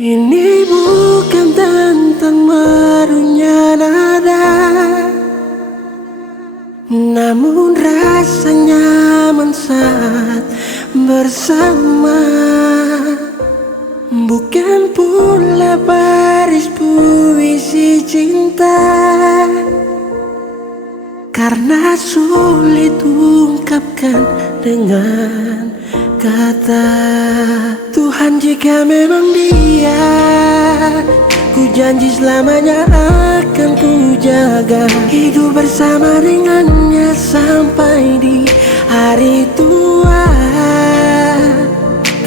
Ini bukan tentang merunnya nada, namun rasa nyaman saat bersama. Bukan pula baris puisi cinta, karena sulit ungkapkan dengan kata. Tuhan, jika memang dia, ku janji selamanya akan ku jaga, hidup bersama dengannya sampai di hari tua.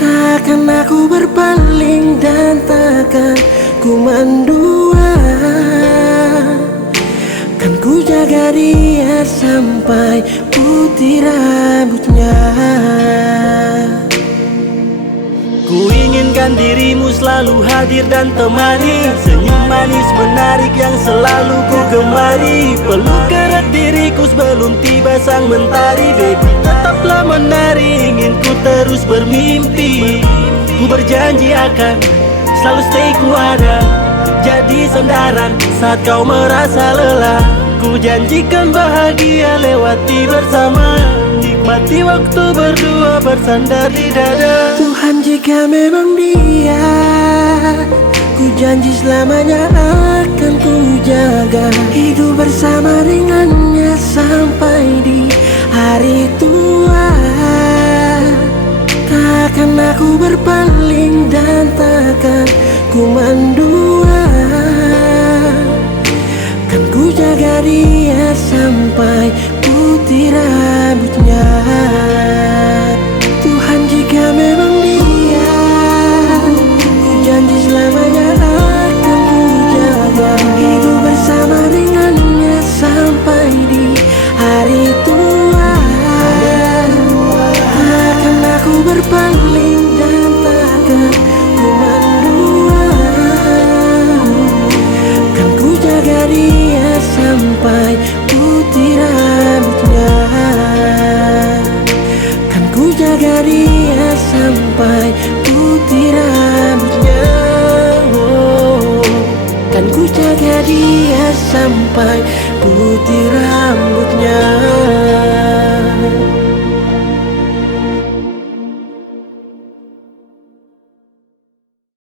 Takkan aku berpaling dan takkan ku mendua, kan ku jaga dia sampai putih rambutnya. Ku inginkan dirimu selalu hadir dan temani, senyum manis menarik yang selalu ku gemari. Peluk erat diriku sebelum tiba sang mentari. Baby, tetaplah menari, ingin ku terus bermimpi. Ku berjanji akan selalu stay ku ada, jadi sandaran saat kau merasa lelah. Ku janjikan bahagia lewati bersama, nikmati waktu berdua bersandar di dada. Tuhan, jika memang dia, ku janji selamanya akan ku jaga, hidup bersama dengannya sampai di hari tua. Takkan aku berpaling dan takkan ku mendua, kan ku jaga dia sampai putih rambutnya. Tuhan, jika memang dia, ku janji selamanya akan ku jaga, hidup bersama dengannya sampai di hari tua. Takkan aku berpaling dan takkan ku mendua, kan ku jaga dia sampai putih rambutnya, kan ku jaga dia sampai putih rambutnya. Oh, kan ku jaga dia sampai putih rambutnya.